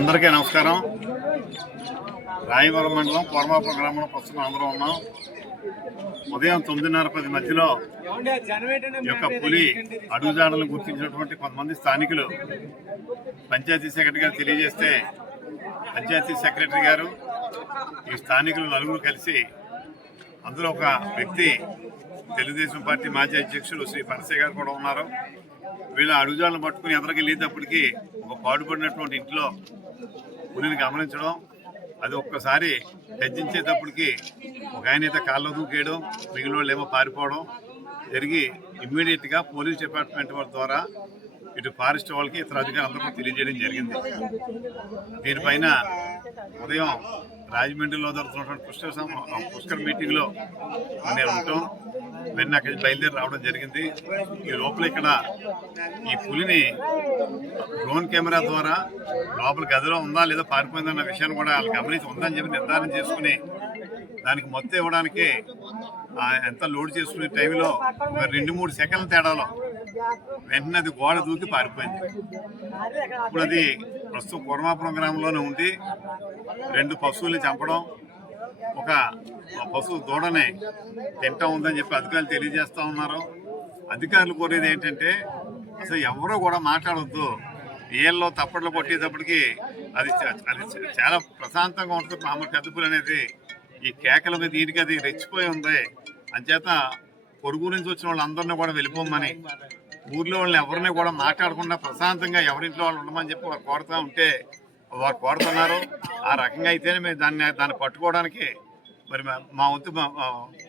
అందరికీ నమస్కారం. రాయవరం మండలం కోరమాపురం గ్రామంలో ప్రస్తుతం అందరం ఉన్నాం. ఉదయం తొమ్మిదిన్నర పది మధ్యలో యొక్క పులి అడుగుజాడలను గుర్తించినటువంటి కొంతమంది స్థానికులు పంచాయతీ సెక్రటరీ గారు తెలియజేస్తే పంచాయతీ సెక్రటరీ గారు ఈ స్థానికులు నలుగురు కలిసి అందులో ఒక వ్యక్తి తెలుగుదేశం పార్టీ మాజీ అధ్యక్షులు శ్రీ పరసయ్య గారు కూడా ఉన్నారు. వీళ్ళ అడుగుజాలను పట్టుకుని ఎదరికి లేనప్పటికీ ఒక పాడుపడినటువంటి ఇంట్లో పులిని గమనించడం అది ఒక్కసారి హెచ్చించేటప్పటికి ఒక ఆయన అయితే కాళ్ళు దూకేయడం మిగిలిన వాళ్ళు ఏమో పారిపోవడం జరిగి ఇమ్మీడియట్గా పోలీస్ డిపార్ట్మెంట్ ద్వారా ఇటు ఫారెస్ట్ వాళ్ళకి ఇతర అధికారులందరికీ తెలియజేయడం జరిగింది. దీనిపైన ఉదయం రాజమండ్రిలో జరుగుతున్నటువంటి పుష్కర సం- పుష్కర మీటింగ్లో నేను ఉంటాం. వెన్న అక్కడి బయలుదేరి రావడం జరిగింది. ఈ లోపల ఇక్కడ ఈ పులిని డ్రోన్ కెమెరా ద్వారా లోపల గదిలో ఉందా లేదా పారిపోయిందన్న విషయాన్ని కూడా వాళ్ళు గమనించి ఉందని చెప్పి నిర్ధారణ చేసుకుని దానికి మొత్తం ఇవ్వడానికి ఎంత లోడ్ చేసుకునే టైంలో రెండు మూడు సెకండ్ల తేడాలో వెంటనే అది గోడ దూకి పారిపోయింది. ఇప్పుడు అది ప్రస్తుతం కుర్మాపురం గ్రామంలోనే ఉండి రెండు పశువుల్ని చంపడం ఒక పశువు దూడని తింటా ఉందని చెప్పి అధికారులు తెలియజేస్తూ ఉన్నారు. అధికారులు కోరేది ఏంటంటే అసలు ఎవరు కూడా మాట్లాడొద్దు. ఏళ్ళలో తప్పట్లు కొట్టేటప్పటికి అది అది చాలా ప్రశాంతంగా ఉంటుంది. మామూలు పెద్దపులు అనేది ఈ కేకలకు దీనికి అది రెచ్చిపోయి ఉంది. అంచేత పొరుగు నుంచి వచ్చిన వాళ్ళందరినీ కూడా వెళ్ళిపోమని ఊర్లో వాళ్ళని ఎవరిని కూడా మాట్లాడకుండా ప్రశాంతంగా ఎవరింట్లో వాళ్ళు ఉండమని చెప్పి వారు కోరుతా ఉంటే వారు కోరుతున్నారు. ఆ రకంగా అయితేనే మేము దాన్ని దాన్ని పట్టుకోవడానికి మరి మా- మా వంతు మా-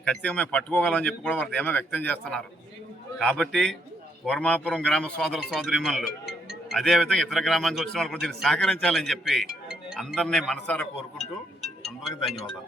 ఖచ్చితంగా మేము పట్టుకోగలమని చెప్పి కూడా వారు ధీమా వ్యక్తం చేస్తున్నారు. కాబట్టి కూరమాపురం గ్రామ సోదర సోదరిమణులు అదేవిధంగా ఇతర గ్రామాల నుంచి వచ్చిన వాళ్ళు కూడా దీన్ని సహకరించాలని చెప్పి అందరినీ మనసారా కోరుకుంటూ అందరికీ ధన్యవాదాలు.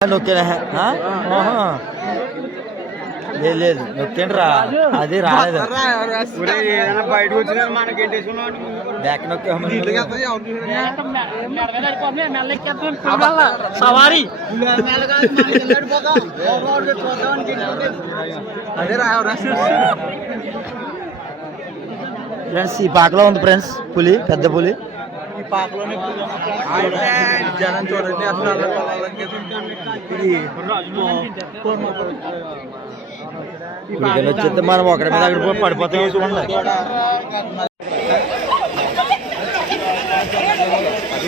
నొక్కినా లేదు లేదు నొక్కండి రా అది రాలేదు ఏదైనా బయటకు వచ్చిన మనకి బ్యాక్ సవారీ. ఫ్రెండ్స్ ఈ పాకలో ఉంది ఫ్రెండ్స్ పులి పెద్ద పులి. జనం చూడండి అసలు వచ్చేస్తే మనం ఒకరి మీద అక్కడ పడిపోతాం చూడండి.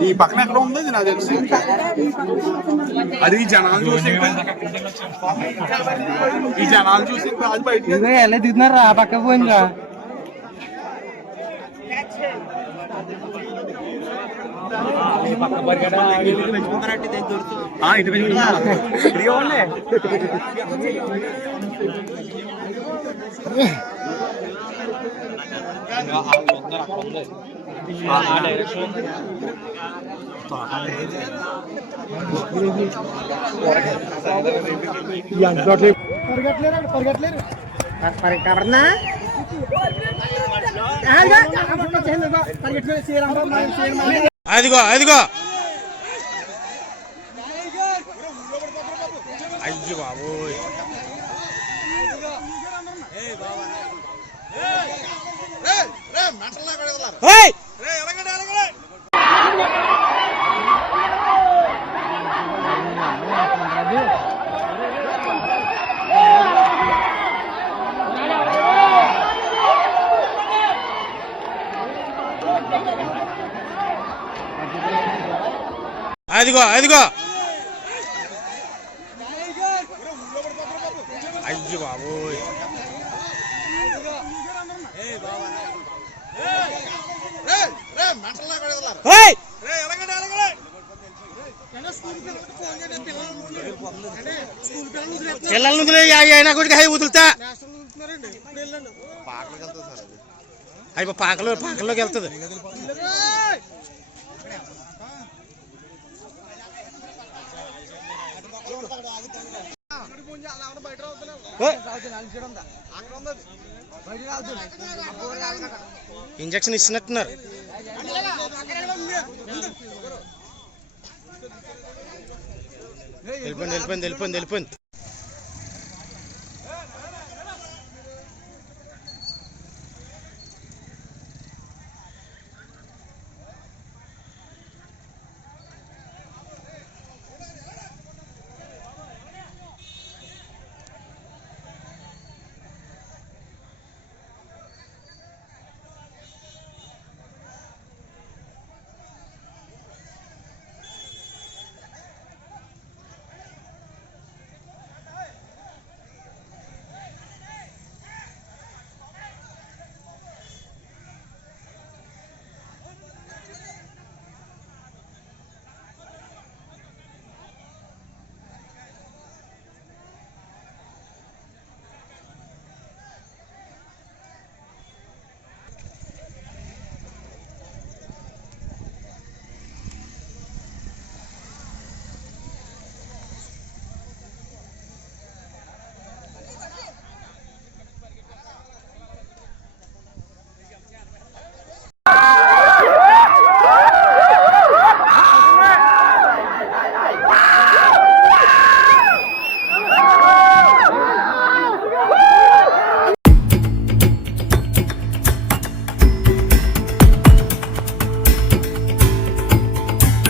ఈ పక్కన ఎక్కడ ఉంది? నాకు తెలుసు. అది ఈ జనాలు చూసి ఈ జనాలు చూసి అది బయట ఎలా ఆ పక్క పోయిందా ఇటు పరిగెట్లేరు పరిగెట్లేరు పరిగెట్టబడనా అదిగో అదిగో. అయ్యి బాబోయ్. ఏయ్! అదిగో అదిగో అయ్యి బాబోయ్. వదిలే అయినా కూడా హై వదులుతా. అయ్యి పాకలో పాకల్లోకి వెళ్తుంది. ఇంజక్షన్ ఇచ్చినట్టున్నారు వెళ్ళిపోయింది వెళ్ళిపోయింది వెళ్ళిపోయింది వెళ్ళిపోయింది